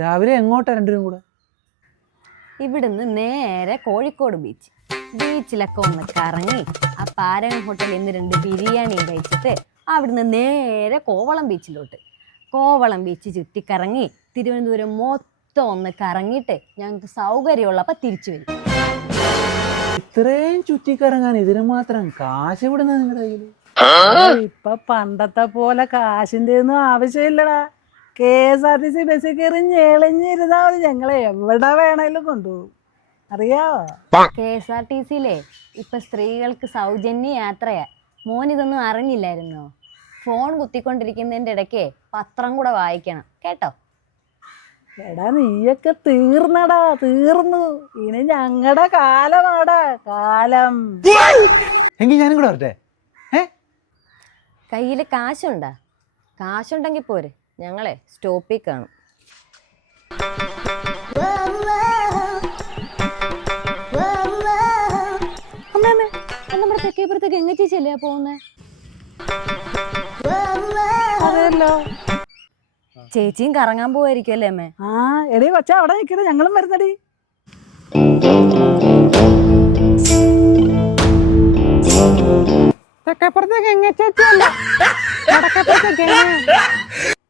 രാവിലെ എങ്ങോട്ടാ രണ്ടുപേരും കൂടെ? ഇവിടുന്ന് നേരെ കോഴിക്കോട് ബീച്ചിലൊക്കെ ഒന്ന് കറങ്ങി ആ പാരൻ ഹോട്ടലിൽ നിന്ന് 2 ബിരിയാണിയും കഴിച്ചിട്ട് അവിടുന്ന് നേരെ കോവളം ബീച്ച് ചുറ്റിക്കറങ്ങി തിരുവനന്തപുരം മൊത്തം ഒന്ന് കറങ്ങിയിട്ട് ഞങ്ങൾക്ക് സൗകര്യമുള്ളപ്പോൾ തിരിച്ചു വരും. ഇത്രയും ചുറ്റിക്കറങ്ങാൻ ഇതിന് മാത്രം കാശ് വിടുന്ന നിങ്ങളുടെ കയ്യിൽ? ഇപ്പൊ പണ്ടത്തെ പോലെ കാശിന്റെ ഒന്നും ആവശ്യമില്ലടാ. KSRTC ബസ്സിൽ കയറി ഞെളിഞ്ഞിരുന്നാ മതി, ഞങ്ങളെ എവിടെ വേണേലും കൊണ്ടുപോകും. അറിയാവോ? KSRTCയിലെ ഇപ്പൊ സ്ത്രീകൾക്ക് സൗജന്യ യാത്രയാ. മോനിതൊന്നും അറിഞ്ഞില്ലായിരുന്നോ? ഫോൺ കുത്തിക്കൊണ്ടിരിക്കുന്നതിന്റെ ഇടയ്ക്ക് പത്രം കൂടെ വായിക്കണം കേട്ടോ. എടാ നീയൊക്കെ തീർന്നു. ഇനി ഞങ്ങളുടെ കാലമാടാ കാലം. എങ്കിൽ ഞാനും കൂടെ വരട്ടെ? കയ്യിൽ കാശുണ്ടെങ്കിൽ പോരെ, ഞങ്ങളെ സ്റ്റോപ്പിൽ കാണും. അമ്മേ നമ്മുടെ തെക്കേപ്പുറത്തേക്ക് എങ്ങ ചേച്ചിയല്ലേ പോകുന്നേ? അതെല്ലോ. ചേച്ചിയും കറങ്ങാൻ പോവായിരിക്കും അല്ലേ അമ്മേ? ആ എടീ കൊച്ചാ അവിടെ നിൽക്കണേ, ഞങ്ങളും വരുന്നടി. തെക്കേപ്പുറത്തേക്ക് എങ്ങ ചേച്ചിയല്ല, വടക്കേപ്പുറത്തേക്ക്